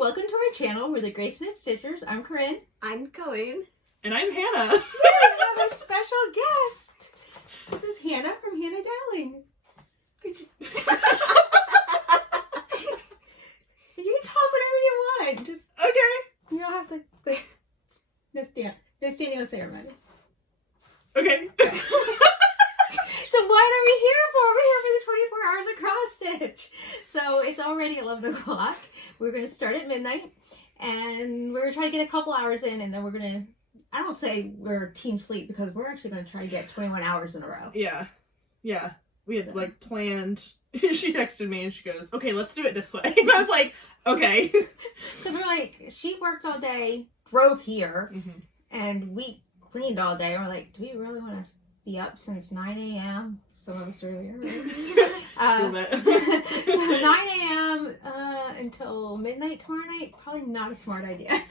welcome to our channel. We're the Grace Knit Stitchers. I'm Corinne. I'm Colleen. And I'm Hannah. We have our special guest. This is Hannah from Hannah Dowling. You can talk whenever you want. Just Okay. you don't have to. No standing on ceremony. Okay. So what are we here for? We're here for the 24 hours of cross stitch. So it's already 11 o'clock. We're going to start at midnight. And we're going to try to get a couple hours in. And then we're going to, I don't say we're team sleep because we're actually going to try to get 21 hours in a row. Yeah. Yeah. We had like planned. She texted me and she goes, okay, let's do it this way. And I was like, okay. Because we're like, she worked all day, drove here, and we cleaned all day. And we're like, do we really want to be up since 9 a.m.? Some of us earlier, right? So 9 a.m. Until midnight tomorrow night, probably not a smart idea.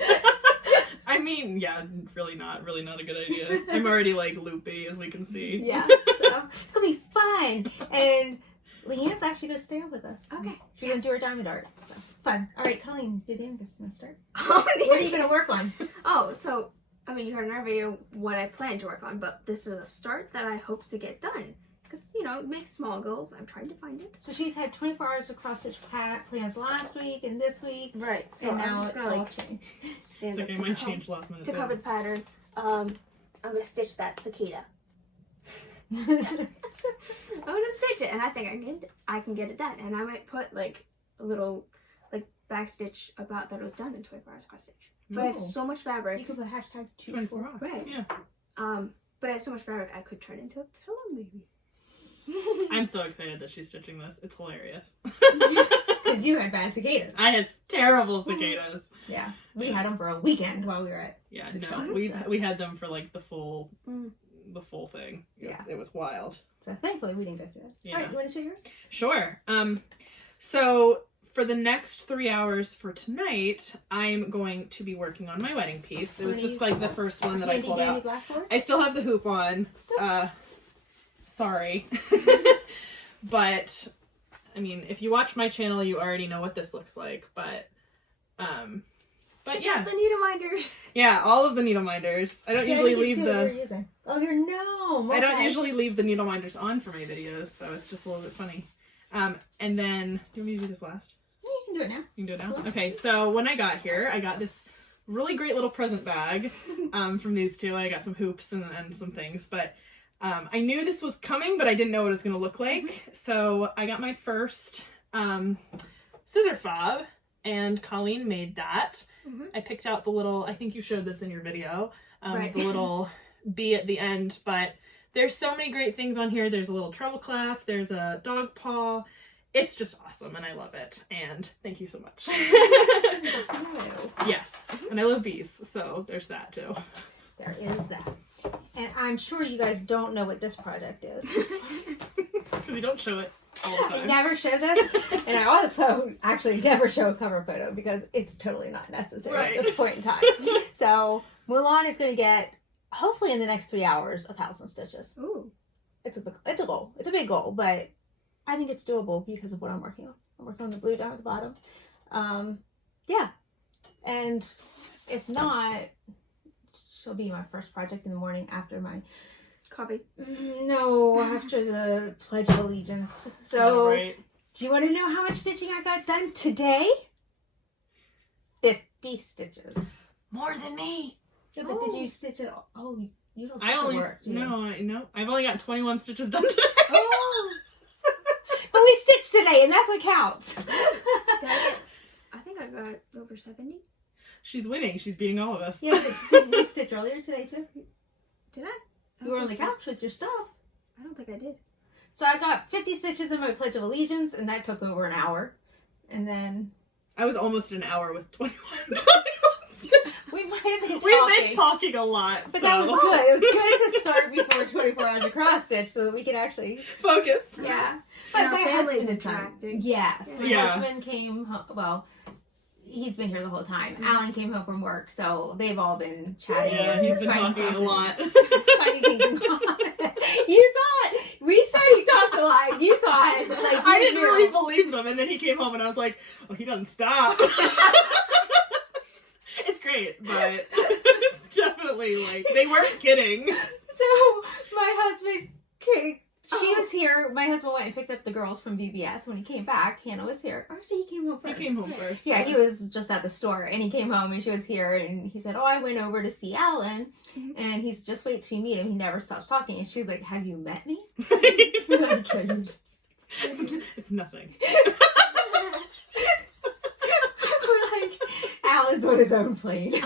I mean, yeah, really not a good idea. I'm already like loopy, as we can see. Yeah, so it's gonna be fun. And Leanne's actually gonna stay up with us. Okay. She's gonna do her diamond art. So fun. All right, Colleen, you're the youngest. I'm gonna start. Oh, What are you gonna work on? Oh, so, I mean, you heard in our video what I plan to work on, but this is a start that I hope to get done. Because, you know, make small goals. I'm trying to find it. So she's had 24 hours of cross stitch plans last week and this week. Right. So And now I'm just going to, like, stand It's up okay, I might change last minute. to cover the pattern. I'm going to stitch that cicada. I'm going to stitch it, and I think I can get it done. And I might put, like, a little, like, back stitch about that it was done in 24 hours cross stitch. But I have so much fabric. You could put hashtag 24 hours. Right. Yeah. But I have so much fabric, I could turn it into a pillow, maybe. I'm so excited that she's stitching this. It's hilarious. Because you had bad cicadas. I had terrible cicadas. Yeah. We had them for a weekend while we were at Yeah, Stitch no, Conference, we had them for like the full thing. Yeah. It was wild. So thankfully we didn't go through that. Yeah. All right, you want to show yours? Sure. So for the next 3 hours for tonight, I'm going to be working on my wedding piece. It was just like the first one that I pulled out. Blackboard? I still have the hoop on. Sorry. But I mean, if you watch my channel, you already know what this looks like. But yeah. The needle minders. Yeah, all of the needle minders. I don't usually leave the. Oh, your gnome. Okay. I don't usually leave the needle minders on for my videos, so it's just a little bit funny. And then, do you want me to do this last? Yeah, you can do it now. You can do it now? Okay, so when I got here, I got this really great little present bag from these two. I got some hoops and some things, but I knew this was coming, but I didn't know what it was going to look like. So I got my first scissor fob, and Colleen made that. I picked out the little, I think you showed this in your video, Right. the little bee at the end, but there's so many great things on here. There's a little treble clef, there's a dog paw. It's just awesome, and I love it, and thank you so much. Yes, and I love bees, so there's that too. There is that. And I'm sure you guys don't know what this project is. Because you don't show it all the I time. never show this, and I also actually never show a cover photo because it's totally not necessary Right. at this point in time. So Mulan is going to get, hopefully in the next 3 hours, 1,000 stitches. Ooh. It's a goal. It's a big goal, but I think it's doable because of what I'm working on. I'm working on the blue down at the bottom. Yeah. And if not, she'll be my first project in the morning after my Copy. No, after the Pledge of Allegiance. So, Right. do you want to know how much stitching I got done today? 50 stitches. More than me. Yeah, but did you stitch it all? Oh, you don't stitch I only work, do you? no. I've only got 21 stitches done today. Oh. But we stitched today, and that's what counts. I think I got over 70. She's winning. She's beating all of us. Yeah, but did you stitch earlier today, too? Did I? You were on the couch with your stuff. I don't think I did. So I got 50 stitches in my Pledge of Allegiance, and that took over an hour. And then... I was almost an hour with 21 We might have been talking. We've been talking a lot. But so. that was good. It was good to start before 24 hours of cross stitch so that we could actually Focus. Yeah. But But our my family's husband's interacting. Yes. My Yeah. husband came home, well, he's been here the whole time. Alan came home from work, so they've all been chatting. Yeah, and he's been finding talking a things lot. finding things in common. You thought, we said he talked a lot. You thought, like, I you didn't knew. really believe them, and then he came home and I was like, oh, he doesn't stop. great, but it's definitely like they weren't kidding. So my husband came. She was here. My husband went and picked up the girls from VBS. When he came back, Hannah was here. Or he came home first. He came home first. Yeah, he was just at the store, and he came home, and she was here, and he said, "Oh, I went over to see Alan," and he's just wait till you meet him. He never stops talking, and she's like, "Have you met me?" It's nothing. We're like, Alan's on his own plane.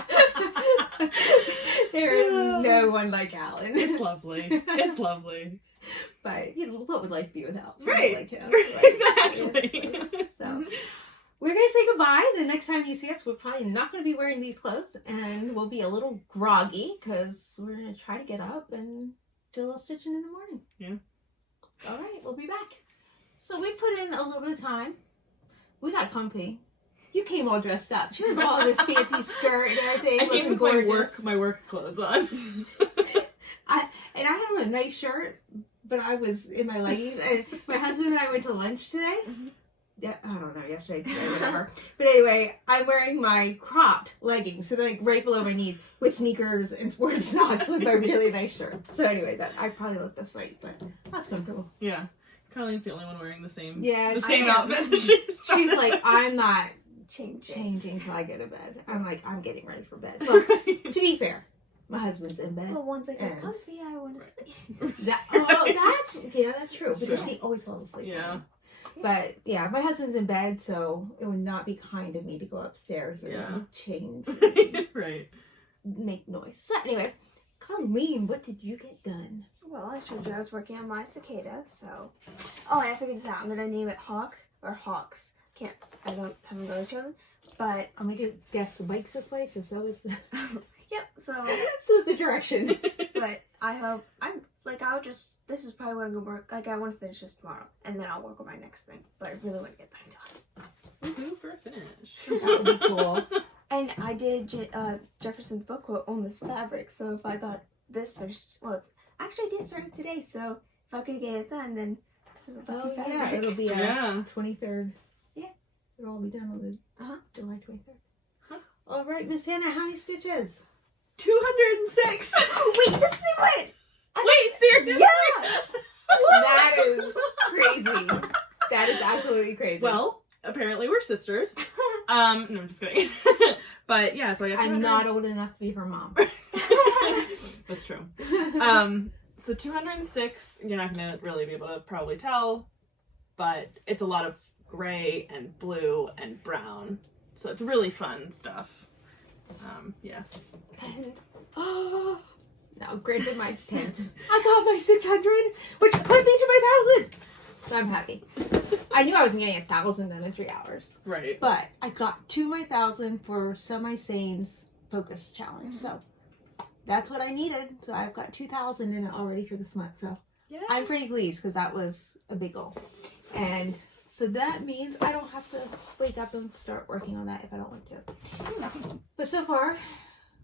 There is no one like Alan. It's lovely. It's lovely. But what would life be without Right. like him? Exactly. So we're gonna say goodbye. The next time you see us, we're probably not gonna be wearing these clothes, and we'll be a little groggy because we're gonna try to get up and do a little stitching in the morning. Yeah. All right, we'll be back. So we put in a little bit of time. We got comfy. You came all dressed up. She was all in this fancy skirt and everything, I looking came with gorgeous. my work clothes on. I had on a nice shirt, but I was in my leggings. And my husband and I went to lunch today. Yeah, I don't know, yesterday, today, whatever. But anyway, I'm wearing my cropped leggings, so they're like right below my knees, with sneakers and sports socks with my really nice shirt. So anyway, that I probably looked this late, but that's comfortable. Yeah. Carly's the only one wearing the same I outfit. She's like, I'm not changing till I go to bed. I'm like, I'm getting ready for bed. Well, to be fair, my husband's in bed. Well, once I get And- comfy, I want to sleep. That's true. That's Because true. she always falls asleep. Yeah. But yeah, my husband's in bed, so it would not be kind of me to go upstairs and Yeah. change, Right. make noise. So anyway, Colleen, what did you get done? Well, I told you I was working on my cicada, so... Oh, and I figured this out. I'm gonna name it Hawk or Hawks. Haven't really chosen. But, I'm gonna guess the bike's this way, so is the yep, so... so is the direction. But I hope... This is probably what I'm gonna work... Like, I want to finish this tomorrow. And then I'll work on my next thing. But I really want to get that done. Woohoo for a finish. That would be cool. And I did Jefferson's book quote on this fabric, so if I got this finished... Well, actually, I did start it today, so if I could get it done, then this is a lucky fabric. Yeah, it'll be Yeah. 23rd. Yeah. It'll all be done on the July 23rd. Huh. All right, Miss Hannah, how many stitches? 206. Wait, this is what? Wait, seriously? Yeah! That is crazy. That is absolutely crazy. Well, apparently we're sisters. No, I'm just kidding. But yeah, so I got 200. I'm not old enough to be her mom. That's true. So 206, you're not going to really be able to probably tell, but it's a lot of gray and blue and brown. So it's really fun stuff. Yeah. And, now, granted, mine's 10. I got my 600, which put me to my 1,000. So I'm happy. I knew I wasn't getting 1,000 done in 3 hours. Right. But I got to my 1,000 for Semi-Sane's Focus Challenge. So that's what I needed. So I've got 2,000 in it already for this month. So Yeah. I'm pretty pleased because that was a big goal. And so that means I don't have to wake up and start working on that if I don't want to. But so far,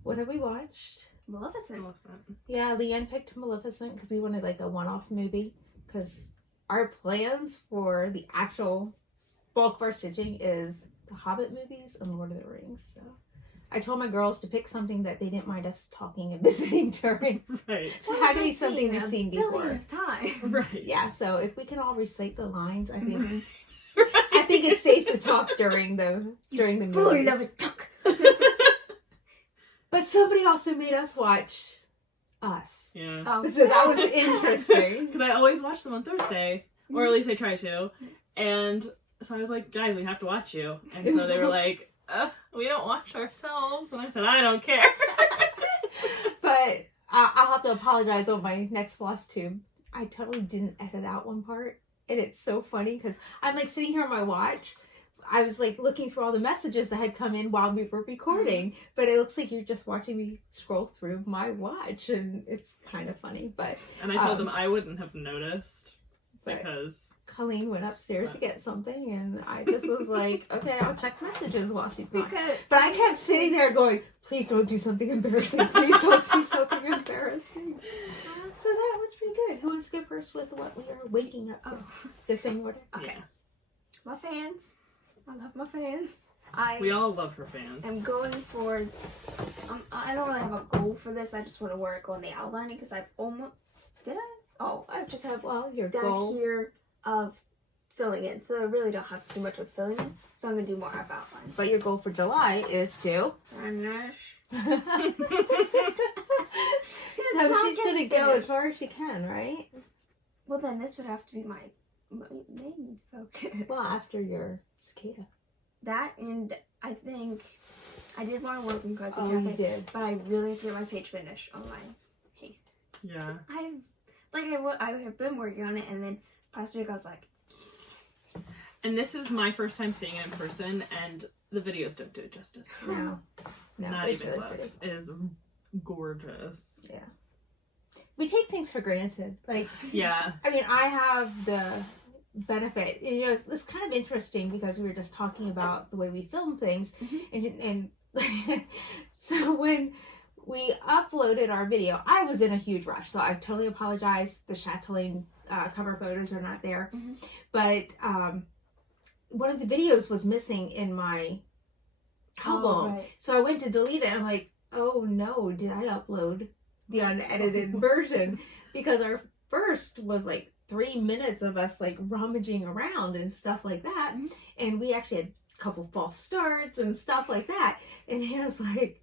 what have we watched? Maleficent. Yeah, Leanne picked Maleficent because we wanted like a one-off movie. Because our plans for the actual bulk of our stitching is the Hobbit movies and Lord of the Rings. So I told my girls to pick something that they didn't mind us talking and visiting during. Right. So it had to be something we've seen Billion before. of time. Right. Yeah, so if we can all recite the lines, I think I think it's safe to talk during the Fully movie. love it. Tuck. But somebody also made us watch Us. Yeah. So that was interesting. Because I always watch them on Thursday, or at least I try to. And so I was like, guys, we have to watch you. And so they were like, we don't watch ourselves. And I said, I don't care. But I'll have to apologize on my next floss tube. I totally didn't edit out one part. And it's so funny because I'm like sitting here on my watch. I was like looking through all the messages that had come in while we were recording. But it looks like you're just watching me scroll through my watch. And it's kind of funny. But And I told them I wouldn't have noticed but because... Colleen went upstairs to get something. And I just was like, okay, I'll check messages while she's gone. Because But I kept sitting there going, please don't do something embarrassing. Please don't do something embarrassing. So that was pretty good. Who wants to go first with what we are waking up to? The same order? Yeah. my fans. I love my fans. We all love her fans. I'm going for. I don't really have a goal for this. I just want to work on the outlining because I've almost. Did I? Oh, I just have your down goal. here of filling in, so I really don't have too much of filling in. So I'm gonna do more of outline. But your goal for July is to. Finish. So she's gonna go as far as she can, right? Well, then this would have to be my main focus. Well, after your cicada. That, and I think I did want to work in Cousin Oh, you Cafe, did. but I really need to get my page finished on my. Hey, Yeah. I have been working on it, and then last week I was like, And this is my first time seeing it in person, and the videos don't do it justice. No, Not it's even really close. pretty. It is gorgeous. Yeah. We take things for granted. Like, Yeah. I mean, I have the benefit. You know, it's kind of interesting because we were just talking about the way we film things, and so when we uploaded our video, I was in a huge rush, so I totally apologize. The chatelaine cover photos are not there, but one of the videos was missing in my album, right. so I went to delete it. And I'm like, oh no, did I upload the unedited version? Because our first was like 3 minutes of us like rummaging around and stuff like that, and we actually had a couple false starts and stuff like that, and Hannah's like,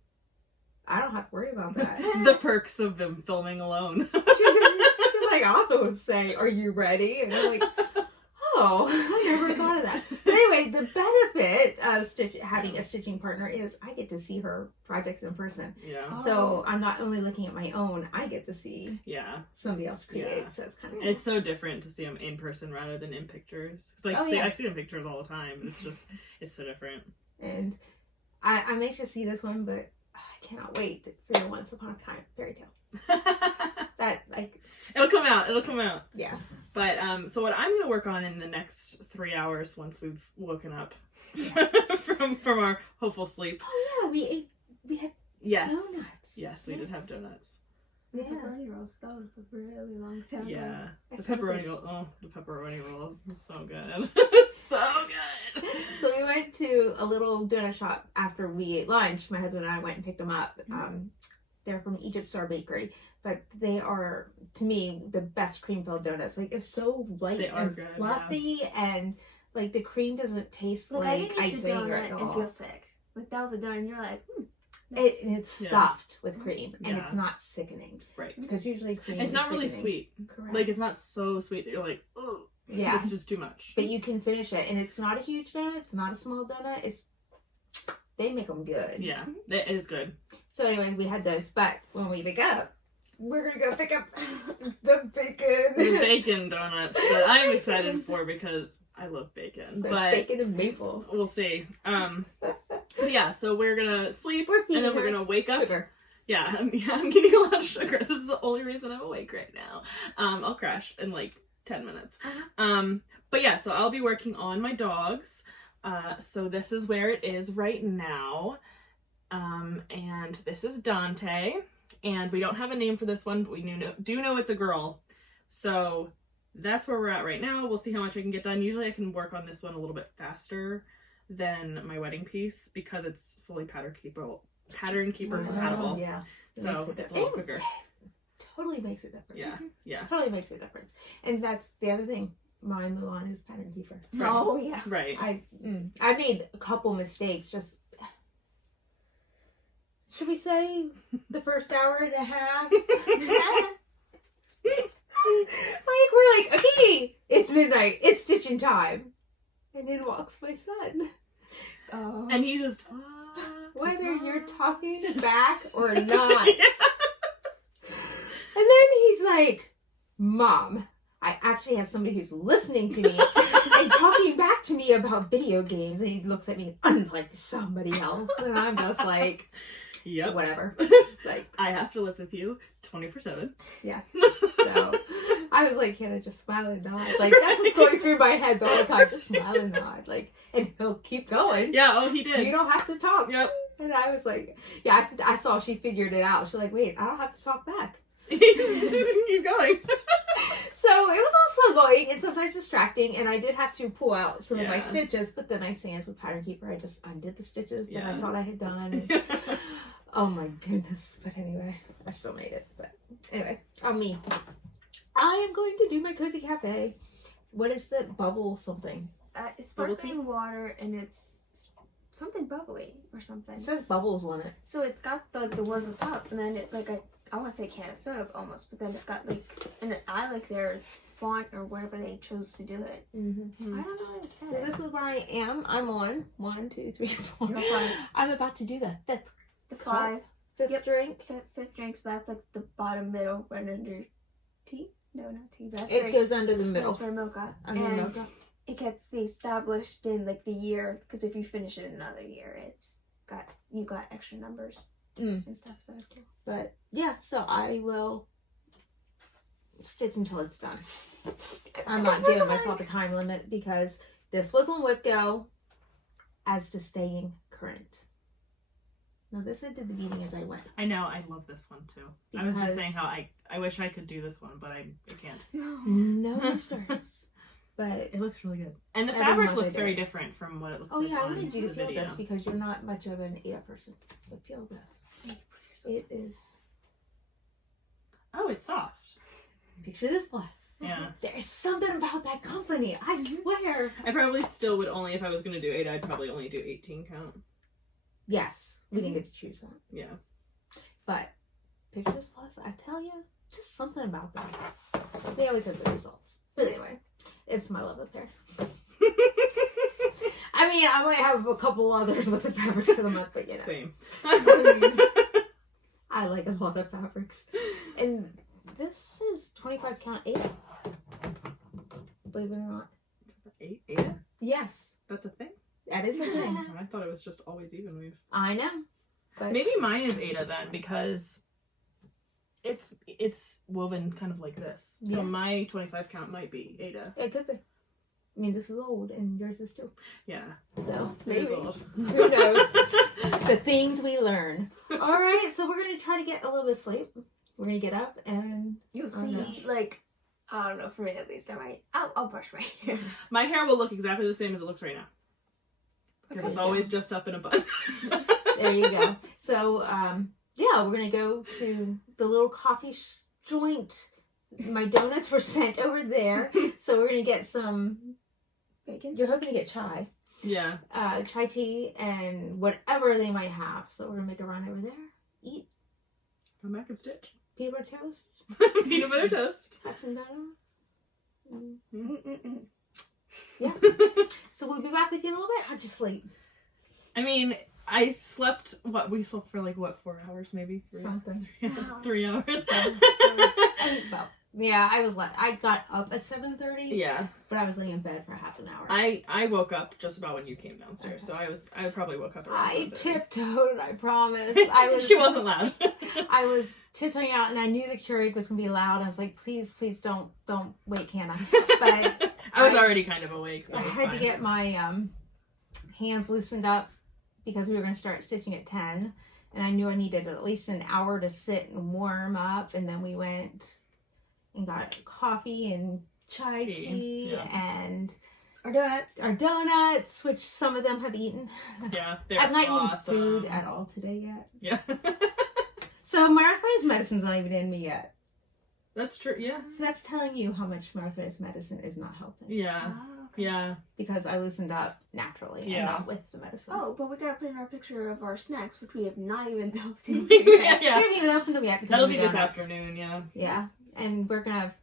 I don't have to worry about that. The perks of them filming alone. She's like, Arthur would say, are you ready? And I'm like, oh, I never thought of that. But anyway, the benefit of having a stitching partner is I get to see her projects in person. Yeah. So I'm not only looking at my own, I get to see Yeah. somebody else create. Yeah. So it's kind of It's so different to see them in person rather than in pictures. It's like, I see them in pictures all the time. It's so different. And I'm anxious to see this one, but I cannot wait for your Once Upon a Time fairy tale. That, like... It'll come out. Yeah. But, so what I'm going to work on in the next 3 hours once we've woken up from our hopeful sleep. Oh, yeah, we had donuts. Yes, we did have donuts. The Yeah. pepperoni rolls. That was a really long time. Yeah. The That's everything. pepperoni rolls. It's so good. So good. So we went to a little donut shop after we ate lunch. My husband and I went and picked them up. They're from Egypt Star Bakery, but they are, to me, the best cream-filled donuts. Like, it's so light and good, fluffy, and like the cream doesn't taste I like didn't eat icing the or donut at and all. feel sick. Like that was a donut, and you're like, It's Yeah. stuffed with cream, and Yeah. it's not sickening. Right. Because usually cream It's is not really sickening. sweet. Correct. Like, it's not so sweet that you're like, ugh. Yeah. It's just too much. But you can finish it, and it's not a huge donut. It's not a small donut. They make them good. Yeah, it is good. So anyway, we had those. But when we wake up, we're gonna go pick up the bacon. The bacon donuts that I'm excited for because I love bacon. So but bacon and maple. we'll see. But yeah, so we're gonna sleep We're and then feeding we're her gonna wake up. sugar. Yeah, I'm getting a lot of sugar. This is the only reason I'm awake right now. I'll crash in like 10 minutes. But yeah, so I'll be working on my dogs. So this is where it is right now. And this is Dante. And we don't have a name for this one, but we do know it's a girl. So that's where we're at right now. We'll see how much I can get done. Usually I can work on this one a little bit faster than my wedding piece because it's fully pattern keeper compatible. Yeah. So it's a little quicker. Totally makes a difference. Yeah. Totally makes a difference. And that's the other thing. My Mulan is pattern keeper. Right. oh yeah. Right. I made a couple mistakes. Just should we say the first hour and a half? Like we're like, okay, it's midnight, it's stitching time, and then walks my son. Oh. And he just Whether you're talking back or not. And then he's like, Mom, I actually have somebody who's listening to me and talking back to me about video games. And he looks at me, unlike somebody else. And I'm just like, Yep. whatever. Like, I have to live with you 24/7. yeah. So I was like, Hannah, just smile and nod. Like, that's what's going through my head the whole time. Just smile and nod. Like, and he'll keep going. Yeah, oh, he did. You don't have to talk. Yep. And I was like, yeah, I saw she figured it out. She's like, wait, I don't have to talk back. Keep going. So it was all slow going and sometimes distracting, and I did have to pull out some of my Yeah. stitches, but the nice thing is with Pattern Keeper, I just undid the stitches that I Yeah. thought I had done. And, oh my goodness. But anyway, I still made it. But anyway, on me. I am going to do my Cozy Cafe. What is the bubble something? It's Bubble tea? sparkling water, and it's something bubbly or something. It says bubbles on it. So it's got the words on top, and then it's like I want to say can of soda almost, but then it's got like, and I like their font or whatever they chose to do it. Mm-hmm. I don't know what it said. So this is where I am. I'm on 1, 2, 3, 4. You're fine. I'm about to do the fifth The five, fifth drink. fifth drink, so that's like the bottom middle right under tea. No, not tea. That's It where, goes under the middle. that's where mocha. Under and mocha. it gets the established in like the year, because if you finish it in another year, you got extra numbers and stuff. So that's cool. But yeah, so I will stitch until it's done. I'm not giving myself a time limit because this was on WhipGo as to staying current. No, this I did the beating as I went. I know, I love this one too. I was just saying Because- how I wish I could do this one, but I can't. No mysteries. But It looks really good. And the Every fabric month I looks do very it. different from what it looks oh like yeah, I on wanted you the to feel video. this because you're not much of an Ada person. But feel this. It is. Oh, it's soft. Picture this glass. Yeah. There's something about that company. I swear. I probably still would only, if I was going to do 8, I'd probably only do 18 count. Yes, we didn't get to choose that. Yeah. But picture this glass. I tell you, just something about them. They always have the results. But anyway, it's my love affair. I mean, I might have a couple others with the fabrics for the month, but you know. Same. I like a lot of fabrics. And this is 25 count 8. Believe it or not. 8? 8? Yes, That's a thing? that is a thing. I thought it was just always even weave. I know. But Maybe mine is Ada then, because it's woven kind of like this. So Yeah. my 25 count might be Ada. it could be. I mean, this is old and yours is too. Yeah. So It is maybe. old. Who knows? The things we learn. All right, so we're going to try to get a little bit of sleep. We're going to get up and You'll Oh, see, no. like, I don't know, for me at least, I'll brush my hair. My hair will look exactly the same as it looks right now. Because Okay. it's always just up in a bun. there you go. So, yeah, we're going to go to the little coffee joint. My donuts were sent over there. So we're going to get some, Bacon? you're hoping to get chai. Yeah. Chai tea and whatever they might have. So we're going to make a run over there. Eat Come back and stitch. peanut butter toast. Peanut butter toast. Have some donuts. Mm-mm-mm. Yeah. So we'll be back with you in a little bit. How'd you sleep? I mean, I slept, we slept for 4 hours maybe? 3, Something. 3 hours. I think about. Yeah, I got up at 7:30. Yeah. But I was laying in bed for half an hour. I woke up just about when you came downstairs, so I probably woke up around I 7:30. tiptoed, I promise. She wasn't loud. I was tiptoeing out and I knew the Keurig was gonna be loud. I was like, please don't wake Hannah. But I was already kind of awake, so I it was had to fine. get my hands loosened up because we were gonna start stitching at 10. And I knew I needed at least an hour to sit and warm up, and then we went and got coffee and chai tea yeah. and Our donuts. our donuts, which some of them have eaten. Yeah, they're I've not awesome. eaten food at all today yet. Yeah. So my arthritis medicine's not even in me yet. That's true, yeah. So that's telling you how much my arthritis medicine is not helping. Yeah. Oh, okay. Yeah. Because I loosened up naturally and Yeah. not with the medicine. Oh, but we gotta put in our picture of our snacks, which we have not even delved yeah. into yet. We Yeah. haven't even opened them yet. Because That'll of be the this donuts. afternoon, yeah. Yeah. And we're gonna have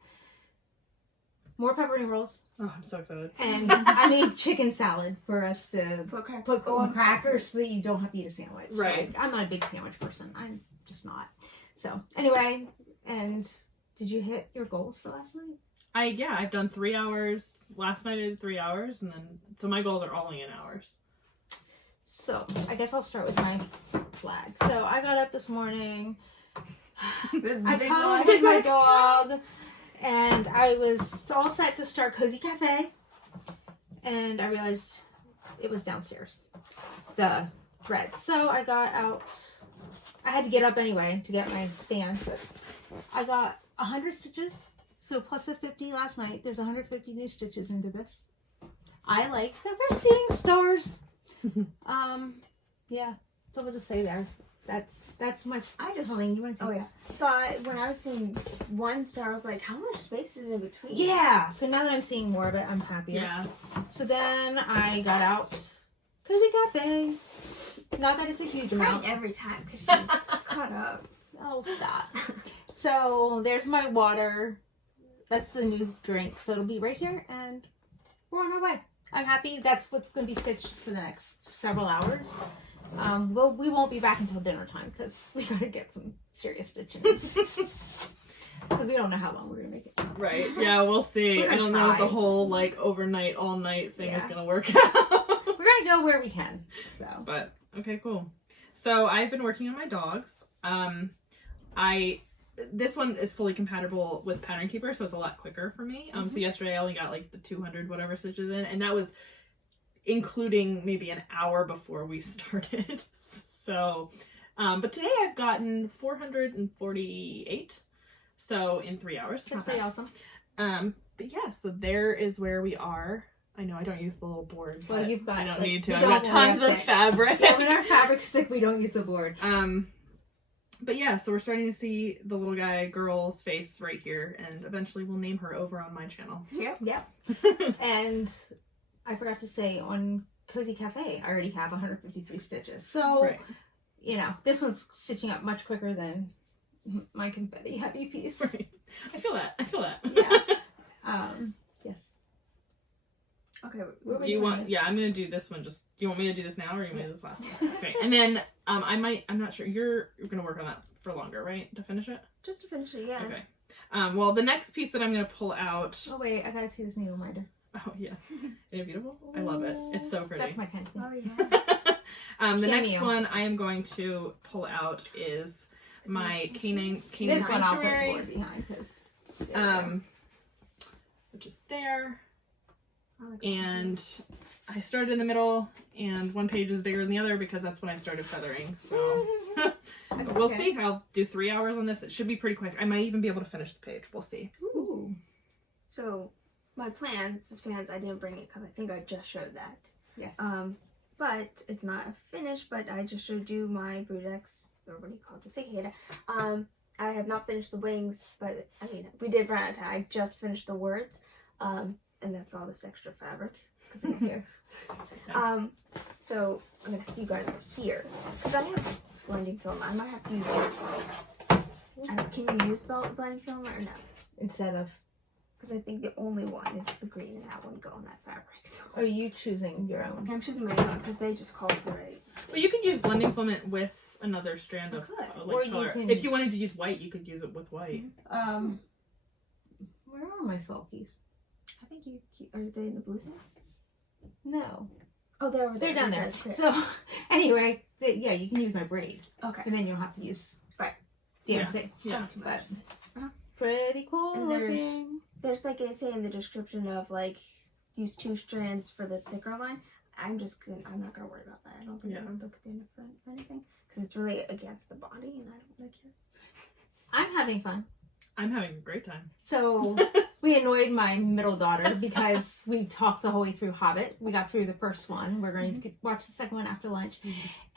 more pepperoni rolls. Oh, I'm so excited. And I made chicken salad for us to Put on crackers so that you don't have to eat a sandwich. Right. Like, I'm not a big sandwich person. I'm just not. So anyway, and did you hit your goals for last night? I've done 3 hours. Last night I did 3 hours, and then so my goals are all in hours. So I guess I'll start with my flag. So I got up this morning. I cuddled my dog, and I was all set to start Cozy Cafe, and I realized it was downstairs, the threads. So I got out. I had to get up anyway to get my stand, but I got 100 stitches, so plus the 50 last night. There's 150 new stitches into this. I like that we're seeing stars. Yeah, that's all to say there. That's my. Colleen, you want to? Oh yeah. So when I was seeing one star, I was like, how much space is in between? Yeah. So now that I'm seeing more of it, I'm happier. Yeah. So then I got out Cozy Cafe. Not that it's a huge amount. Every time because she's caught up. Oh, stop. So there's my water. That's the new drink. So it'll be right here, and we're on our way. I'm happy. That's what's going to be stitched for the next several hours. Well, we won't be back until dinner time because we got to get some serious stitching. Because we don't know how long we're going to make it. Right. Yeah, we'll see. I don't know if the whole like overnight, all night thing is going to work out. We're going to go where we can. So. But okay, cool. So I've been working on my dogs. This one is fully compatible with Pattern Keeper, so it's a lot quicker for me. So yesterday I only got like the 200 whatever stitches in, and that was including maybe an hour before we started. So, but today I've gotten 448. So in 3 hours. That's pretty awesome. But yeah, so there is where we are. I know I don't use the little board. Well, you've got. I don't like, need to. I've got tons of fabric. Yeah, when our fabric's thick, we don't use the board. But yeah, so we're starting to see the little girl's face right here, and eventually we'll name her over on my channel. Yep. And I forgot to say on Cozy Cafe, I already have 153 stitches. So, you know, this one's stitching up much quicker than my confetti heavy piece. Right. I feel that. Yeah. Yes. Okay. Do you want? Yeah, I'm gonna do this one. Do you want me to do this now, or you want me to do this last one? Okay. And then I'm not sure. You're gonna work on that for longer, right? To finish it. Just to finish it, yeah. Okay. Well, the next piece that I'm gonna pull out. Oh wait, I gotta see this needle minder. Oh yeah. Isn't it beautiful? I love it. It's so pretty. That's my kind of thing. Oh yeah. The next one I am going to pull out is my canine This one I'll put sanctuary. board behind because. Which is there. And I started in the middle, and one page is bigger than the other because that's when I started feathering. So we'll see. I'll do 3 hours on this. It should be pretty quick. I might even be able to finish the page. We'll see. Ooh. So my plans, suspense, I didn't bring it because I think I just showed that. Yes. But it's not finished. But I just showed you my Brudex, or what do you call it, the cicada. I have not finished the wings, but I mean, we did run out of time. I just finished the words. And that's all this extra fabric because I'm here. So I'm gonna see you guys over here because I have blending film. I might have to use it. Can you use blending film or no? Instead of. Because I think the only one is the green, and that wouldn't go on that fabric. So. Are you choosing your own? I'm choosing my own because they just call for it. Well, you could use blending filament with another strand of Or color. you can- If you wanted to use white, you could use it with white. Where are my sulkies? I think you are they in the blue thing? No. Oh, they're over there. They're down there. Okay. So, anyway, yeah, you can use my braid. Okay. And then you'll have to use DMC. Yeah. Not too much. But pretty cool And looking. There's like they say in the description of like use 2 strands for the thicker line. I'm not gonna worry about that. I don't think I'm gonna look at the end of anything because it's really against the body, and I don't really care. I'm having fun. I'm having a great time. So we annoyed my middle daughter because we talked the whole way through Hobbit. We got through the first one. We're going to watch the second one after lunch.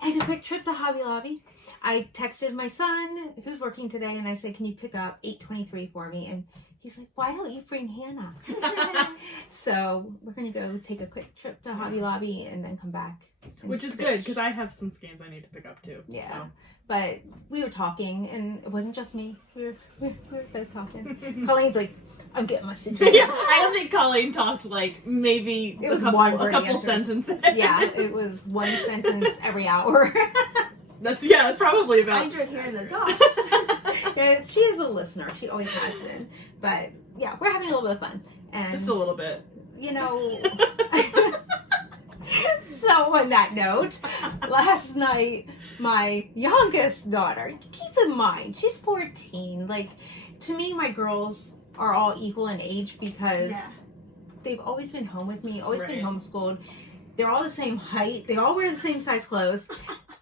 And a quick trip to Hobby Lobby. I texted my son, who's working today, and I said, can you pick up 823 for me? And he's like, why don't you bring Hannah? So we're going to go take a quick trip to Hobby Lobby and then come back. Which is good because I have some skeins I need to pick up too. Yeah. So. But we were talking, and it wasn't just me. We were both talking. Colleen's like, I'm getting my stitches. Yeah, I don't think Colleen talked like maybe it was a one couple sentences. Yeah, it was one sentence every hour. That's probably about. I enjoyed hearing the dog. Yeah, she is a listener. She always has been. But yeah, we're having a little bit of fun. And Just a little bit. You know. So on that note, last night my youngest daughter, keep in mind, she's 14. Like, to me, my girls are all equal in age because they've always been home with me, always been homeschooled. They're all the same height. They all wear the same size clothes.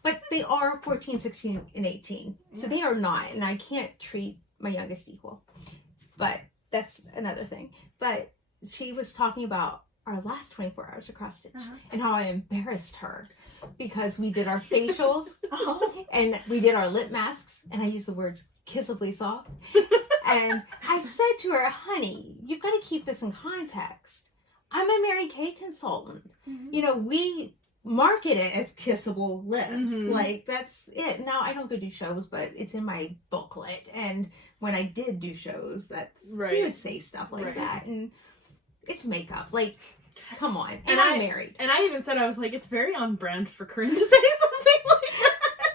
But they are 14, 16, and 18. So they are not. And I can't treat my youngest equal. But that's another thing. But she was talking about our last 24 hours across stitch and how I embarrassed her because we did our facials and we did our lip masks, and I used the words kissably soft. And I said to her, honey, you've got to keep this in context. I'm a Mary Kay consultant. You know, we market it as kissable lips. Like, that's it. Now, I don't go do shows, but it's in my booklet. And when I did do shows, that's we would say stuff like that. And it's makeup. Like, come on. And I'm married. And I even said, I was like, it's very on brand for Corinne to say something like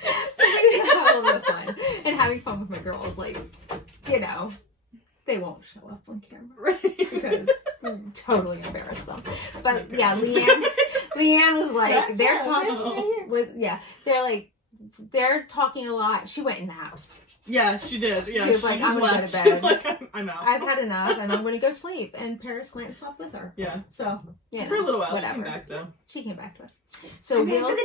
that. So maybe have a little bit of fun. And having fun with my girls. Like, you know, they won't show up on camera. Because totally embarrass them. But yeah, Leanne was like, That's they're right. talking they're talking a lot. She went and napped. Yeah, she did. Yeah, she was like, I'm gonna go to bed. She's like, I'm out. I've had enough, and I'm gonna go sleep. And Paris went and slept with her. Yeah. So yeah, for a little while, whatever. she came back though. She came back to us. So I'm ready for the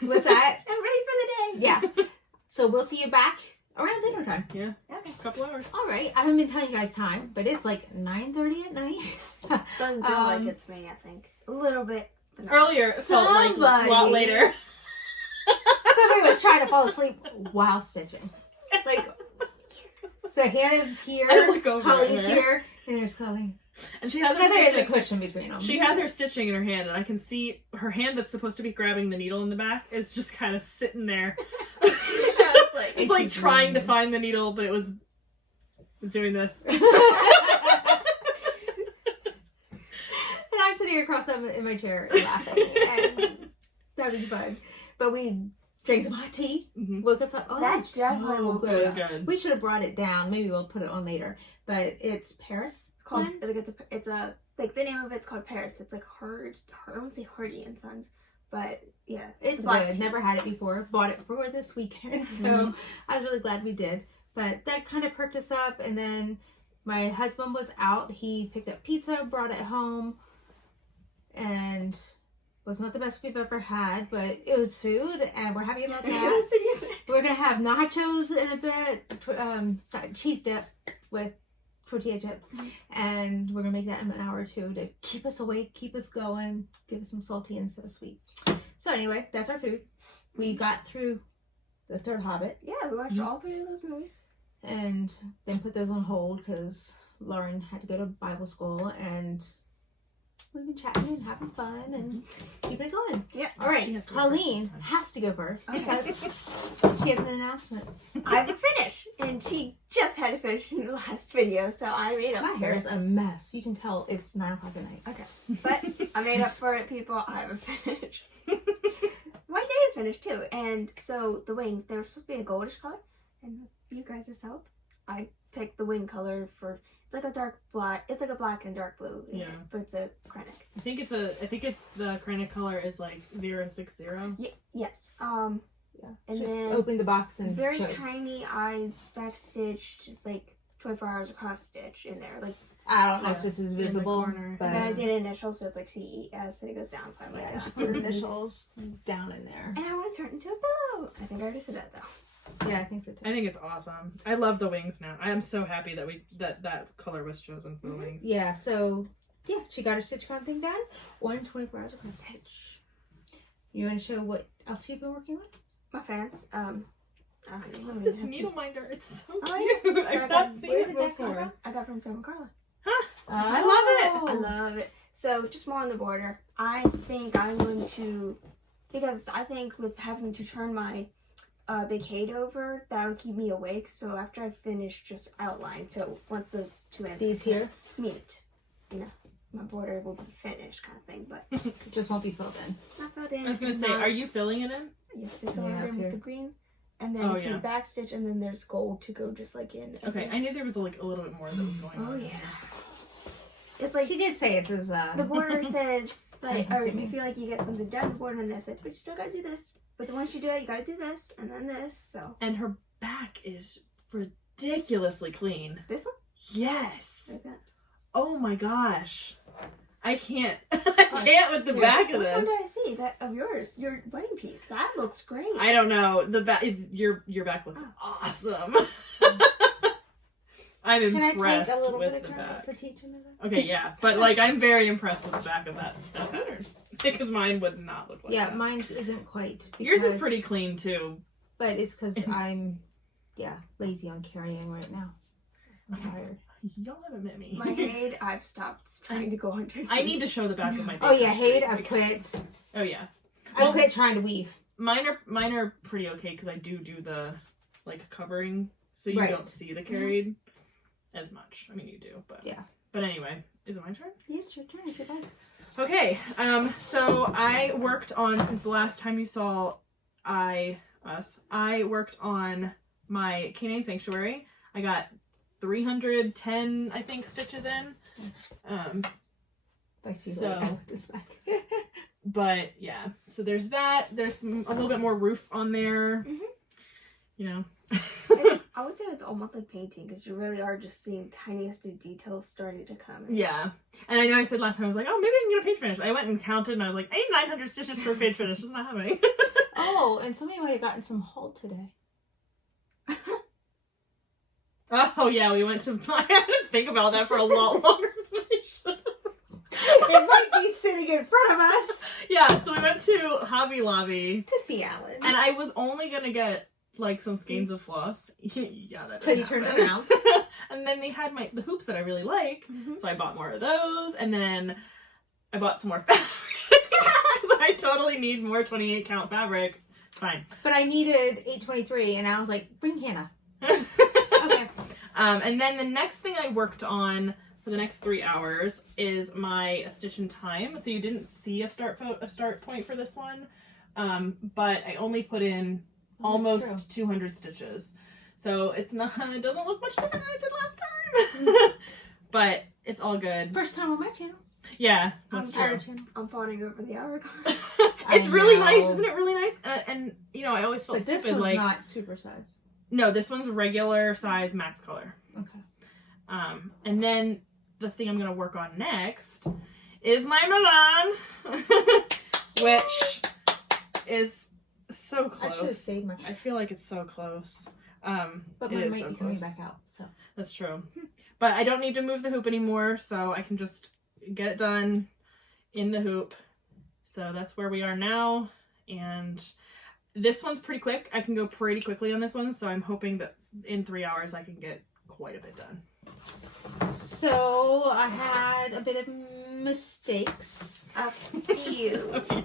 day. What's that? I'm ready for the day. Yeah. So we'll see you back around dinner time. Yeah. Okay. A couple hours. All right. I haven't been telling you guys time, but it's like 9:30 at night. Doesn't feel like it's me, I think. A little bit. But not. Earlier, it felt like a lot later. Somebody was trying to fall asleep while stitching. Like, so Hannah's here, I look over Colleen's at her. here, and there's Colleen. And she has her But there is a stitching. cushion between them. She has her stitching in her hand, and I can see her hand that's supposed to be grabbing the needle in the back is just kind of sitting there. It's like trying to find the needle, but it was doing this. And I'm sitting across them in my chair laughing and having fun. But we drank some hot tea, woke us up. Oh, That's definitely so It was good. good. We should have brought it down. Maybe we'll put it on later. But it's Paris. It's called, it's a, like, the name of it's called Paris. It's like I won't say Hardy and Sons, but yeah. It's black good. tea. Never had it before. Bought it for this weekend. So I was really glad we did. But that kind of perked us up. And then my husband was out. He picked up pizza, brought it home. And was not the best we've ever had, but it was food, and we're happy about that. We're gonna have nachos in a bit, cheese dip with tortilla chips, and we're gonna make that in an hour or two to keep us awake, keep us going, give us some salty instead of sweet. So anyway, that's our food. We got through the third Hobbit. Yeah, we watched all 3 of those movies. And then put those on hold because Lauren had to go to Bible school, and we've been chatting and having fun and keeping it going. Yeah. All right, She has to go Colleen first this has to go first because she has an announcement. I have a finish, and she just had to finish in the last video, so I made up My for hair it. is a mess. You can tell it's 9 o'clock at night. Okay, but I made up for it, people. I have a finish. One day I finished too, and so the wings, they were supposed to be a goldish color, and with you guys' help, I picked the wing color for. It's like a dark black. It's like a black and dark blue. Yeah. But it's a Krennic. I think it's the Krennic color is like 060. Yes. Yeah. And Just then opened the box and very chose. tiny. I backstitched like 24 hours across stitch in there. Like, I don't know if Yes, this is in the visible, corner. but and then I did initials, so it's like CES, and it goes down. So I'm like, yeah, she "Ah." put her initials down in there. And I want to turn it into a pillow. I think I already said that though. Yeah, I think so too. I think it's awesome. I love the wings now. I am so happy that that color was chosen for the wings. Yeah, so yeah, she got her StitchCon thing done. 24 hours across stitch. You want to show what else you've been working on? My fans. I love this needle minder. It's so Oh, cute. yeah. So I've not seen where it did that come before. from? I got it from Sarah McCarla. I love Oh. I love it. So just more on the border. I think I'm going to, because I think with having to turn my big height over, that would keep me awake. So after I finish, just outline. So once those two ends These here meet, you know, my border will be finished, kind of thing. But just won't be filled in. not filled in. I was gonna say, are you filling it in? You have to fill Yeah, it in here. with the green, and then Oh, it's gonna yeah. back stitch, and then there's gold to go just like in. Okay, I knew there was like a little bit more that was going on. Oh yeah. It's like She did say it says the border says like, or Time-consuming. you feel like you get something done the border, and that's it, but you still gotta do this. But once you do it, you gotta do this, and then this. So And her back is ridiculously clean. this one, Yes. like that. Oh my gosh. I can't. I can't with the Here. back of Which one this. did I see? That of yours, your wedding piece. That looks great. I don't know. The back. Your back looks awesome. I'm Can I impressed take a little with bit the of credit back. for teaching me that? Okay, yeah, but like I'm very impressed with the back of that pattern because mine would not look like Yeah, that. mine isn't quite. Yours is because- pretty clean too. But it's because I'm, lazy on carrying right now. I'm tired. Y'all haven't met me. My Haid, I've stopped trying to go underneath. I need to show the back of my. Oh yeah, Baker Haid, Street I because- quit. Oh yeah. I quit trying to weave. Mine are pretty okay because I do the like covering, so you Right. don't see the carried as much. I mean, you do, but Yeah. But anyway, is it my turn? Yeah, it's your turn. Goodbye. Okay. So I worked on since the last time you saw I worked on my canine sanctuary. I got 310, I think, stitches in. I see So- this back. But yeah, so there's that. There's a little bit more roof on there. Mhm. You know. I would say it's almost like painting because you really are just seeing tiniest of details starting to come. Yeah. And I know I said last time, I was like, oh, maybe I can get a page finish. I went and counted and I was like, I need 900 stitches for a page finish. It's not happening. Oh, and somebody might have gotten some haul today. Oh, yeah, we went to... I had to think about that for a lot longer than I should. It might be sitting in front of us. Yeah, so we went to Hobby Lobby. To see Alan. And I was only going to get, like, some skeins of floss. Yeah, that So you didn't turned happen. it around. And then they had the hoops that I really like. Mhm. So I bought more of those. And then I bought some more fabric. Because I totally need more 28 count fabric. Fine. But I needed 823, and I was like, bring Hannah. Okay. And then the next thing I worked on for the next 3 hours is my stitch in time. So you didn't see a start point for this one, but I only put in almost 200 stitches. So it doesn't look much different than it did last time, but it's all good. First time on my channel. Yeah, that's true. Our channel. I'm fawning over the hourglass. It's I really know. nice, isn't it? Really nice, and you know I always felt But this stupid was like not super size. no, this one's regular size max color. Okay. And then the thing I'm gonna work on next is my Milan, which is so I should have close. saved my. I feel like it's so close. But it mine is might so be coming close. back out. So. That's true. But I don't need to move the hoop anymore, so I can just get it done in the hoop. So that's where we are now. And this one's pretty quick. I can go pretty quickly on this one, so I'm hoping that in 3 hours I can get quite a bit done. So I had a bit of mistakes. A few. A few.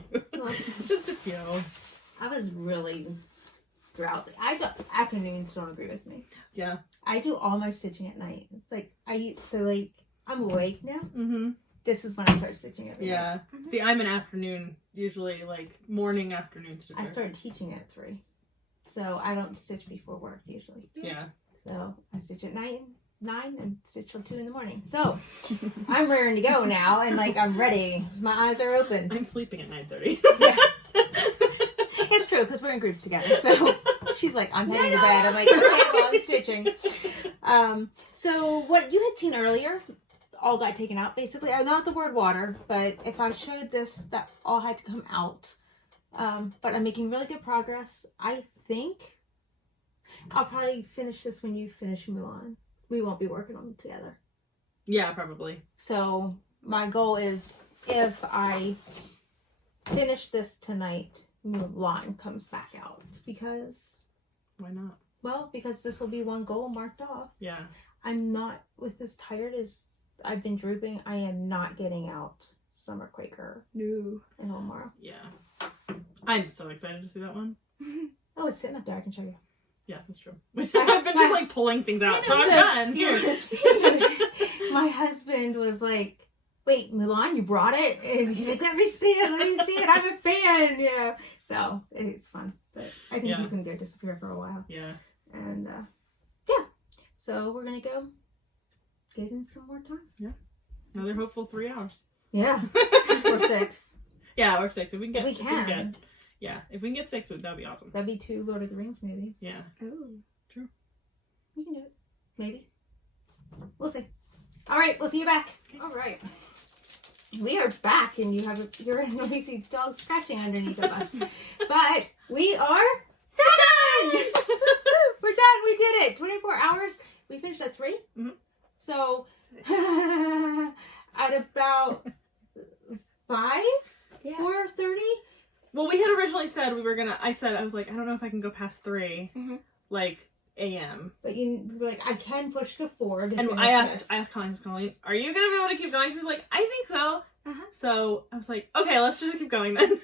Just a few. I was really drowsy. Afternoons don't agree with me. Yeah. I do all my stitching at night. It's like I'm awake now. Mm-hmm. This is when I start stitching every night. Yeah. See, I'm an afternoon, usually like morning, afternoon stitcher. I started teaching at 3, so I don't stitch before work usually. Yeah. So I stitch at 9 and stitch till 2 in the morning. So I'm raring to go now, and like I'm ready. My eyes are open. I'm sleeping at 9:30. Yeah. It's true because we're in groups together. So she's like, I'm heading to bed. I'm like, okay, well, I'm stitching. So what you had seen earlier all got taken out basically. Not the word water, but if I showed this, that all had to come out. But I'm making really good progress. I think I'll probably finish this when you finish Mulan. We won't be working on them together. Yeah, probably. So my goal is if I finish this tonight, Mulan comes back out because, Why not? well, because this will be one goal marked off. Yeah. I'm not, with as tired as I've been drooping, I am not getting out Summer Quaker No. and Omar. Yeah. I'm so excited to see that one. Oh, it's sitting up there. I can show you. Yeah, that's true. I've been just like pulling things out, so I'm done. Here. My husband was like, wait, Mulan, you brought it? And he's like, let me see it. I'm a fan. Yeah. So it's fun. But I think he's going to go disappear for a while. Yeah. And yeah. So we're going to go get in some more time. Another hopeful 3 hours. Yeah. Or 6. Yeah, or 6 if we can get. If we can. If we can get 6, that'd be awesome. That'd be 2 Lord of the Rings movies. Yeah. Oh. True. We can do it. Maybe. We'll see. All right. We'll see you back. All right. We are back, and you're a noisy dog scratching underneath of us. But we are done! We're done. We did it. 24 hours. we finished at 3. Mhm. So at about 5, Yeah. 4:30. Well, we had originally said we were gonna. I was like, I don't know if I can go past 3, like a.m. But you were like, I can push to 4. To And finish I this. asked Colleen, are you gonna be able to keep going? She was like, I think so. So I was like, okay, let's just keep going then.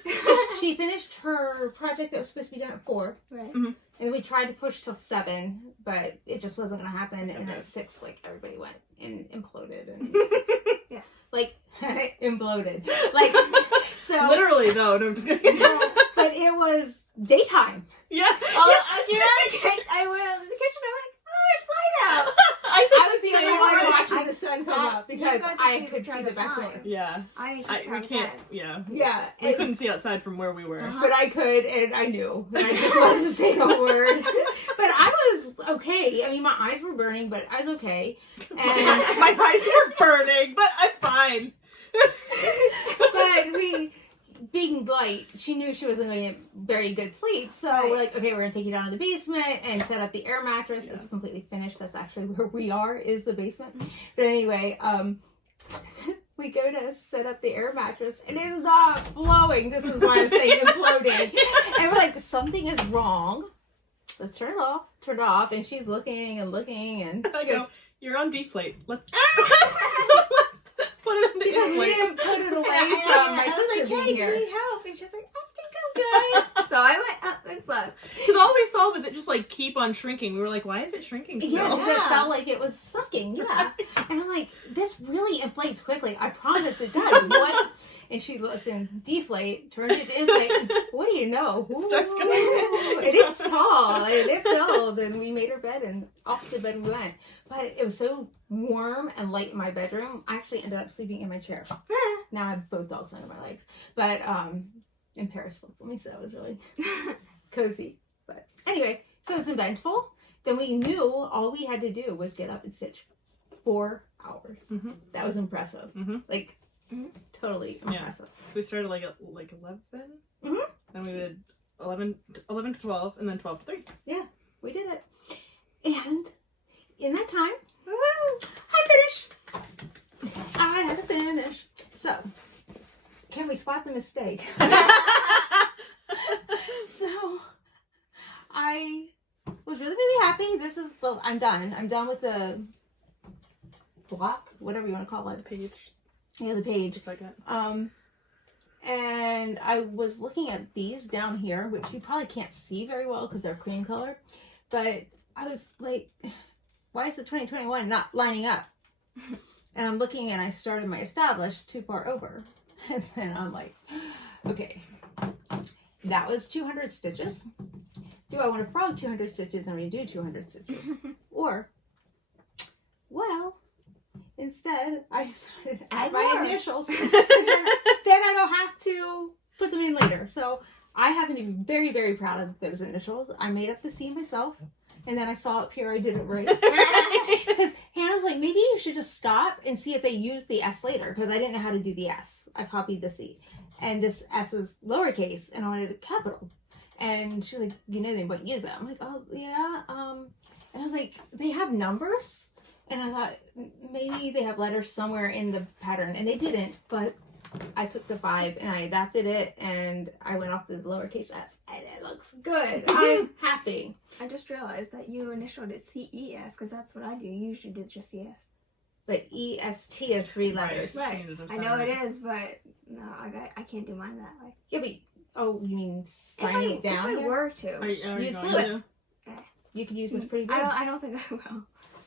She finished her project that was supposed to be done at 4. Right. And we tried to push till 7, but it just wasn't gonna happen. And Okay. at 6, like, everybody went and imploded and Yeah. like imploded. Like, so Literally though. No, I'm just kidding. but it was daytime. Yeah. I went out to the kitchen. I'm like, oh, it's light out. I was the only one morning. watching the sun come up because guys I keep could see track the of back time. door. Yeah. I We can't. Yeah. Yeah, We and- couldn't see outside from where we were. but I could, and I knew. And I just wasn't saying a word. But I was okay. I mean, my eyes were burning, but I was okay. And My eyes were burning, but I'm fine. but we, being light, she knew she wasn't going to get very good sleep. So Right. we're like, okay, we're going to take you down to the basement and set up the air mattress. It's completely finished. That's actually where we are, is the basement. But anyway, we go to set up the air mattress and it's not blowing. This is why I'm saying imploded. And we're like, something is wrong. Let's turn it off. Turn it off. And she's looking and looking and I she goes, go, you're on deflate. Let's let's put it in because we deflate. didn't put it away from my I was sister like, being hey, here. do you need help? And she's like, I think I'm good. So I went up and slept. Because all we saw was it just like keep on shrinking. We were like, why is it shrinking still? Yeah, because it Yeah. felt like it was sucking. Yeah. And I'm like, this really inflates quickly. I promise it does. What? And she looked and deflate, turned it to inflate. And what do you know? It starts going. Ooh, and it's tall. And it filled. And we made her bed and off to bed we went. But it was so warm and light in my bedroom. I actually ended up sleeping in my chair. Now I have both dogs under my legs. But, and Paris slept with me, so that was really cozy. But anyway, so it was eventful. Then we knew all we had to do was get up and stitch 4 hours. Mhm. That was impressive. Mhm. Like, totally impressive. So we started like 11. Mhm. Then we did 11 to 12, and then 12 to 3. We did it. And in that time, I finished. I had to finish. So, can we spot the mistake? So, I was really, really happy. I'm done. I'm done with the block, whatever you want to call it. Page. Yeah, the page. Just like that. And I was looking at these down here, which you probably can't see very well because they're cream colored. But I was like, why is the 2021 not lining up? And I'm looking and I started my established too far over. And then I'm like, okay, that was 200 stitches. Do I want to frog 200 stitches and redo 200 stitches? Or, well, instead, I decided to add Add my more. initials. 'Cause then I don't have to put them in later. So I happen to be very, very proud of those initials. I made up the C myself. And then I saw up here I did it right. Because Hannah's like, maybe you should just stop and see if they use the S later. Because I didn't know how to do the S. I copied the C. And this S is lowercase. And I wanted it capital. And she's like, you know they won't use it. I'm like, oh, yeah. And I was like, they have numbers? And I thought, maybe they have letters somewhere in the pattern. And they didn't. But I took the 5 and I adapted it. And I went off to the lowercase S. And it looks good. I'm happy. I just realized that you initialed it CES because that's what I do. You usually did just CS. But EST is 3 letters. Right. Changes of I know it sound. is, but no, I can't do mine that way. Yeah, but oh, you mean signing it down? If I here? were to, Are you Use going blue. to? You could use this pretty good. I don't think I will.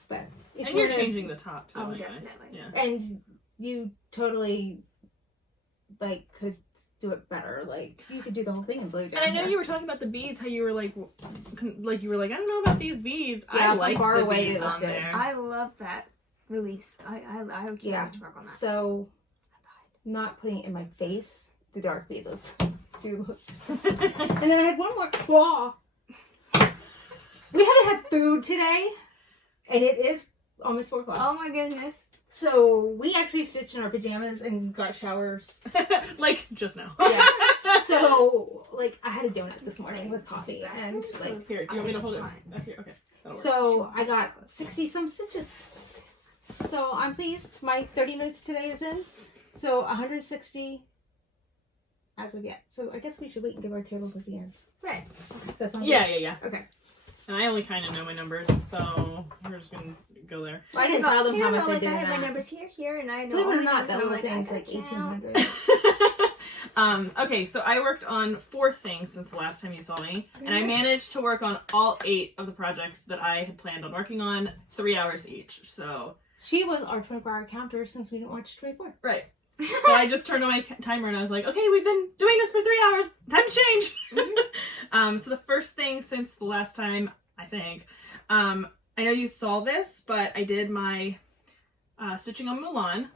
But if And you you're were to- changing the top too. Oh, anyway. definitely. Yeah. and you totally like could do it better. Like you could do the whole thing in blue. And I know you were talking about the beads. How you were like you were like, I don't know about these beads. Yeah, I like from far the away they beads look on good. there. I love that release. I hope you Yeah. have to work on that. So not putting it in my face. The dark beads do look. And then I had one more claw. We haven't had food today, and it is almost 4 o'clock. Oh my goodness. So we actually stitched in our pajamas and got showers. Like just now. Yeah. So, like, I had a donut this morning with coffee, and like, Here, do you want me to hold it? That's here. Okay. That'll work. so I got 60 some stitches. So I'm pleased. My 30 minutes today is in. So 160 as of yet. So I guess we should wait and give our total at the end. Right. Does that sound Yeah, good? yeah. Okay. And I only kind of know my numbers, so we're just gonna go there. Well, I didn't tell them how much I like, did I in have my that. numbers here, and I know. Believe it all or the not, things, that and little I'm thing's I like count. 1,800. Okay, so I worked on 4 things since the last time you saw me, and I managed to work on all 8 of the projects that I had planned on working on, 3 hours each. So She was our 24-hour counter since we didn't watch 24. right. So I just turned on my timer and I was like, okay, we've been doing this for 3 hours. Time to change. So the first thing since the last time, I think, I know you saw this, but I did my stitching on Mulan.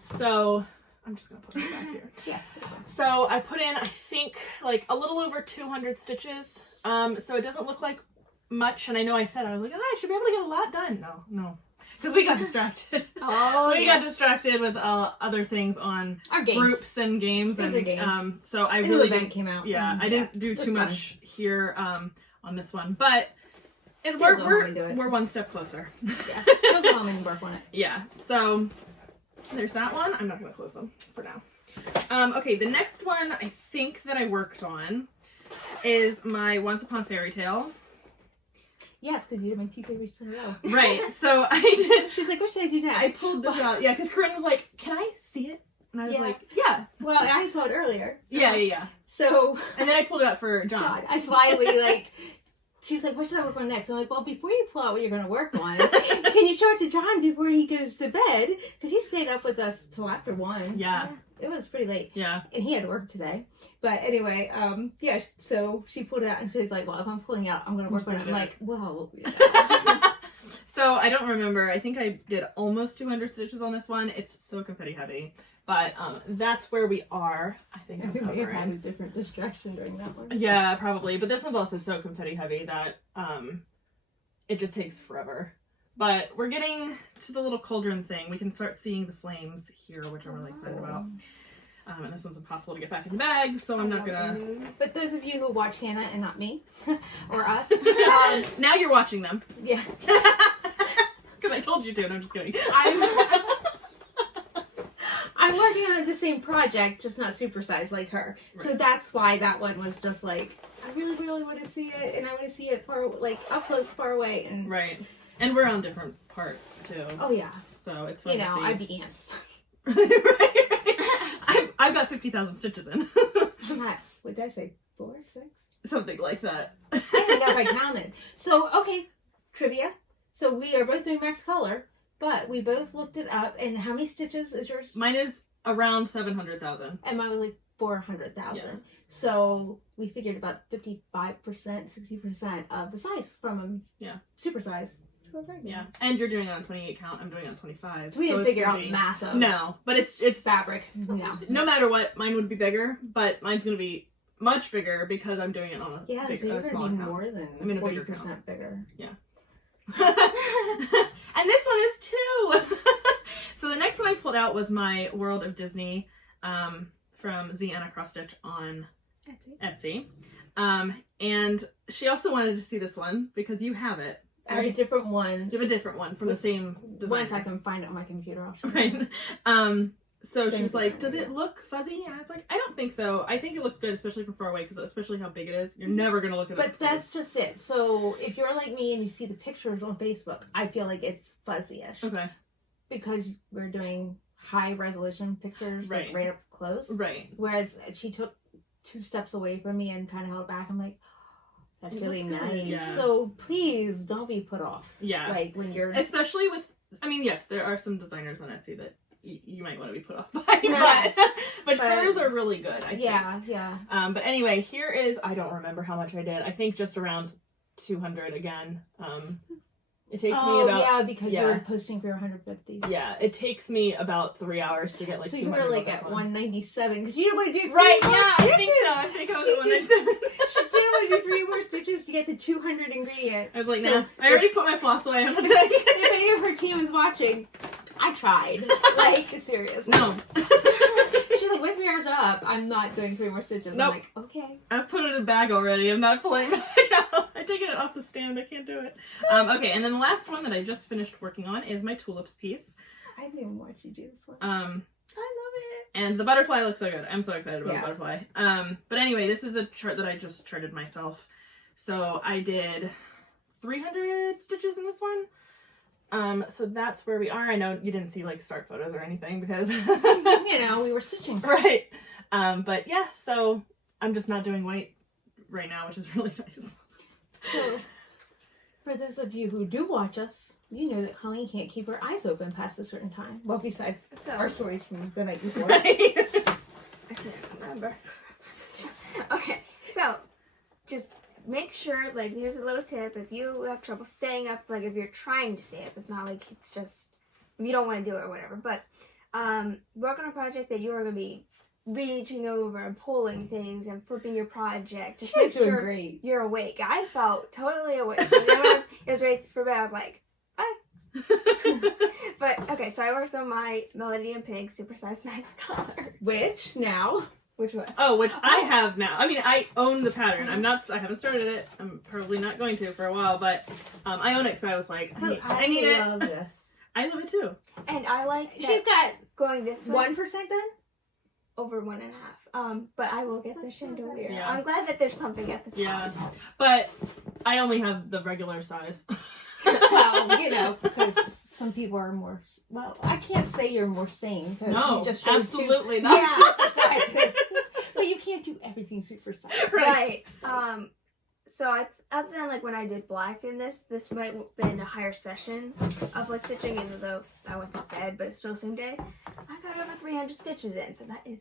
So I'm just going to put it back here. Yeah. So I put in, I think, like a little over 200 stitches. So it doesn't look like much. And I know I said, I was like, oh, I should be able to get a lot done. No. Because we got distracted. We got distracted with other things on Our games. groups and games. Those And are games. so I The really event didn't, came out. yeah, and, I didn't do it was too fun. much here on this one. But Go home and do it. we're one step closer. Yeah. Go go home and work on it. Yeah, so there's that one. I'm not going to close them for now. Okay, the next one I think that I worked on is my Once Upon a Fairy Tale. Yes, because you did my 2 favorites in a row. Right, so I did. She's like, what should I do next? I pulled this out. Yeah, because Corinne was like, can I see it? And I was Yeah. like, yeah. Well, I saw it earlier. Yeah. So, And then I pulled it out for John. God, I slyly, like, she's like, what should I work on next? I'm like, well, before you pull out what you're going to work on, can you show it to John before he goes to bed? Because he stayed up with us till after 1. Yeah. It was pretty late. Yeah. And he had to work today. But anyway, yeah, so she pulled it out and she's like, well, if I'm pulling out, I'm going to work on it. I'm like, well, yeah. So I don't remember. I think I did almost 200 stitches on this one. It's so confetti heavy. But that's where we are. I think I'm We may have had a covering. different distraction during that one. Yeah, probably. But this one's also so confetti heavy that it just takes forever. But we're getting to the little cauldron thing. We can start seeing the flames here, which I'm really excited about. And this one's impossible to get back in the bag, so I'm not gonna... But those of you who watch Hannah and not me, or us, Now you're watching them. yeah. Because I told you to, and I'm just kidding. I'm working on the same project, just not supersized like her. Right. So that's why that one was just like, I really, really want to see it, and I want to see it far, like up close, far away, and Right. And we're on different parts, too. oh yeah, So it's fun you know, to see. I began. right. I've got 50,000 stitches in. What did I say? 4, 6? Something like that. I didn't know if I counted. So okay, trivia. So we are both doing max color, but we both looked it up. And how many stitches is yours? Mine is around 700,000. And mine was like 400,000. Yeah. So we figured about 55%, 60% of the size from super size. Yeah. And you're doing it on 28 count. I'm doing it on 25. So we didn't it's figure gonna out be- math of No, but it's fabric. No. no matter what, mine would be bigger, but mine's gonna be much bigger because I'm doing it on a Yeah, big, so you're a small going to be count. more than I mean, a bigger 40% count. bigger. And this one is too. So the next one I pulled out was my World of Disney from Z Anna Cross Stitch on Etsy. And she also wanted to see this one because you have it. I have a different one. You have a different one from the same designer. Once I can find it on my computer, I'll show you. Right. So Same she was like, designer, does it look fuzzy? And I was like, I don't think so. I think it looks good, especially from far away, because especially how big it is. You're never going to look at it. But that's just it. So if you're like me and you see the pictures on Facebook, I feel like it's fuzzy-ish. Okay. Because we're doing high resolution pictures, like Right. right up close. Right. Whereas she took 2 steps away from me and kind of held back. I'm like, that's It really looks good, nice. yeah. So please don't be put off. Yeah. Like when you're... Especially with, I mean, yes, there are some designers on Etsy that you might want to be put off by. Yes. But But- hers are really good, I think. Yeah. But anyway, here is, I don't remember how much I did. I think just around 200 again. It takes me about... yeah, because yeah. you were posting for your 150. Yeah, it takes me about 3 hours to get like so 200 you were like on this at one. 197 because you didn't want to do 3 Right, more yeah, stitches. I think so. I think I was at 197. She didn't want to do 3 more stitches to get the 200 ingredient. I was like, So nah, I already put my floss away. I'm not doing If it. any of her team is watching, I tried. Like, serious. No. she's like, my 3 hours are up. I'm not doing 3 more stitches. Nope. I'm like, okay. I've put it in a bag already. I'm not pulling it back out. I taken it off the stand. I can't do it. Okay, and then the last one that I just finished working on is my tulips piece. I didn't watch you do this one. I love it. And the butterfly looks so good. I'm so excited about Yeah. the butterfly. But anyway, this is a chart that I just charted myself. So I did 300 stitches in this one. So that's where we are. I know you didn't see like start photos or anything because You know, we were stitching. right. But yeah, so I'm just not doing white right now, which is really nice. So, for those of you who do watch us, you know that Colleen can't keep her eyes open past a certain time. Well, besides our stories from the night before. Right. I can't remember. Okay, so just make sure, like, here's a little tip. If you have trouble staying up, like, if you're trying to stay up, it's not like it's just, if you don't want to do it or whatever, but work on a project that you are going to be reaching over and pulling things and flipping your project. Just She's make doing sure great. you're awake. I felt totally awake. It was ready for bed. I was like, but okay, so I worked on my Melody and Pink Supersize Max color. Which, now, Which one? Oh, which I have now. I mean, I own the pattern. I haven't started it. I'm probably not going to for a while, but I own it because I was like, I need it. love this. I love it too. And I like that She's got going this way 1% done? over 1.5. But I will get the chandelier. Yeah. I'm glad that there's something at the top. Yeah, but I only have the regular size. Well, you know, because some people are more, well, I can't say you're more sane. Because No, you just showed absolutely two not. super sizes. So you can't do everything super size. Right. So other than like when I did black in this might have been a higher session of like stitching, even though I went to bed, but it's still the same day. I got over 300 stitches in, so that is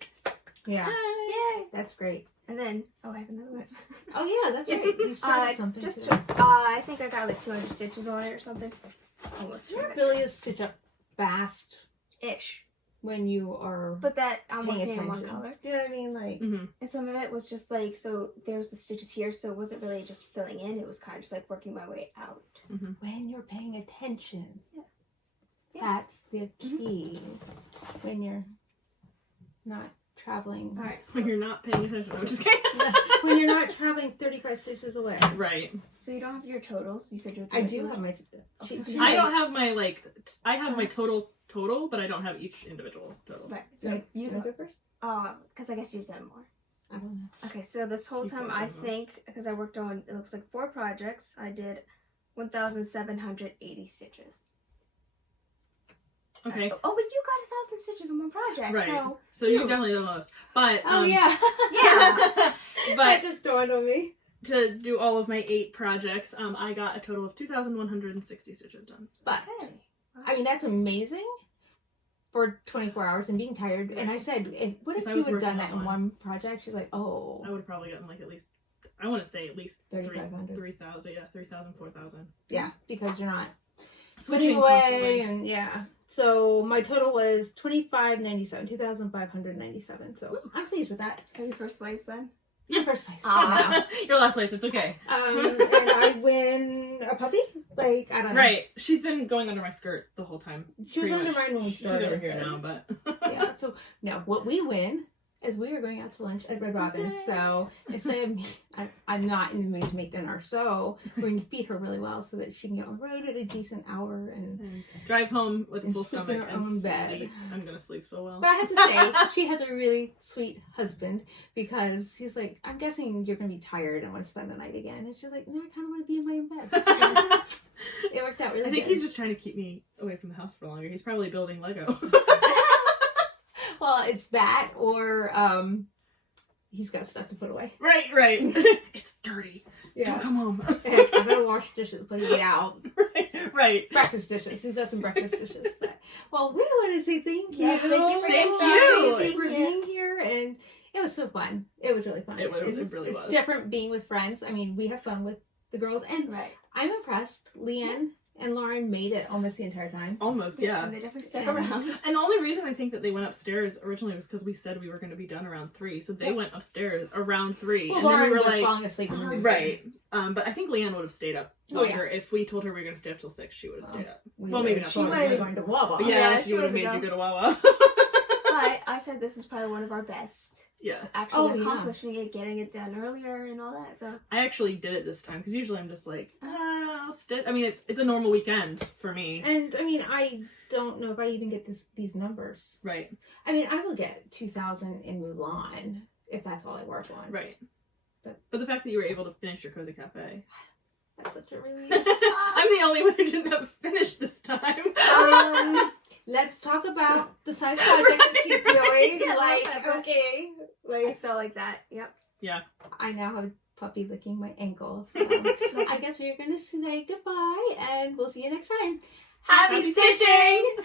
Yeah. yay. That's great. And then I have another one. Oh, yeah, that's right. You started something. Just too. I think I got like 200 stitches on it or something. Almost Your ability to stitch up fast ish. when you are But that I'm paying working in attention. one color. You know what I mean? Like, Mm-hmm. And some of it was just like, so there's the stitches here, so it wasn't really just filling in, it was kind of just like working my way out. when you're paying attention. Yeah. That's the key. When you're not traveling. Alright. When you're not paying attention, I'm just kidding. When you're not traveling 35 stitches away. Right. So you don't have your totals, you said you I do have my cheat sheet. I don't have my I have my total, but I don't have each individual total. Right. So So you go first? because I guess you've done more. I don't know. Okay, so this whole You've time done I the most. think, because I worked on, it looks like 4 projects, I did 1,780 stitches. Okay. Oh, but you got 1,000 stitches in one project, Right. so So you definitely the most. But Oh, yeah. yeah. That but just dawned on me. to do all of my 8 projects, I got a total of 2,160 stitches done. But, Okay. I mean, that's amazing for 24 hours and being tired. And I said, what If if I you was had working done that in on one project? She's like, oh. I would have probably gotten like at least, I want to say at least 3,500. 3,000, 3,000, 4,000. Yeah, because you're not Switching switching away. constantly. And yeah. So my total was 2,597, 2,597. So I'm pleased with that. Are you first place then? Yeah, first place. Your last place, it's okay. And I win a puppy? Like, I don't know. Right. She's been going under my skirt the whole time. She was pretty under much. mine when we She's started. over here now, but. Yeah, so now what we win is we are going out to lunch at Red Robin. So instead of me, I'm not in the mood to make dinner. So we're going to feed her really well so that she can get on the road at a decent hour. And Drive home with a And full sleep in stomach her and own bed. sleep. I'm gonna sleep so well. But I have to say, she has a really sweet husband because he's like, I'm guessing you're going to be tired and want to spend the night again. And she's like, no, I kind of want to be in my own bed. It worked out really I think good. he's just trying to keep me away from the house for longer. He's probably building Lego. Well, it's that or he's got stuff to put away. right. It's dirty. Don't come home. Heck, I'm gonna wash dishes when you get out. right. Breakfast dishes. He's got some breakfast dishes. But, well, we want to say thank you. Yes, thank you for Thank starting. you. Thank you for being here, and it was so fun. It was really fun. It really it's was. different being with friends. I mean, we have fun with the girls, and Right. I'm impressed. Leanne and Lauren made it almost the entire time. Almost, yeah. And they definitely stuck Yeah. around. And the only reason I think that they went upstairs originally was because we said we were going to be done around 3. So they went upstairs around 3. Well, and then Lauren we were was like, falling asleep in the movie. right. But I think Leanne would have stayed up Oh, yeah. longer. If we told her we were going to stay up till 6, she would have stayed up. We Well, maybe were- not She Lauren, might have but- going to Wawa. But Yeah, yeah, she she would have would've made you gone. go to Wawa. But I said this is probably one of our best. Yeah. Actually Oh, yeah. accomplishing it, getting it done earlier, and all that. So I actually did it this time because usually I'm just like, I'll stitch. I mean, it's a normal weekend for me. And I mean, I don't know if I even get these numbers. Right. I mean, I will get 2,000 in Mulan if that's all I work on. Right. But the fact that you were able to finish your Cozy Cafe. that's such a relief. I'm the only one who didn't have finished this time. Let's talk about the size project that she's doing. Yeah, Like, whatever. okay, I like felt like that. Yep. I now have a puppy licking my ankle. So I guess we're gonna say goodbye, and we'll see you next time. Happy stitching!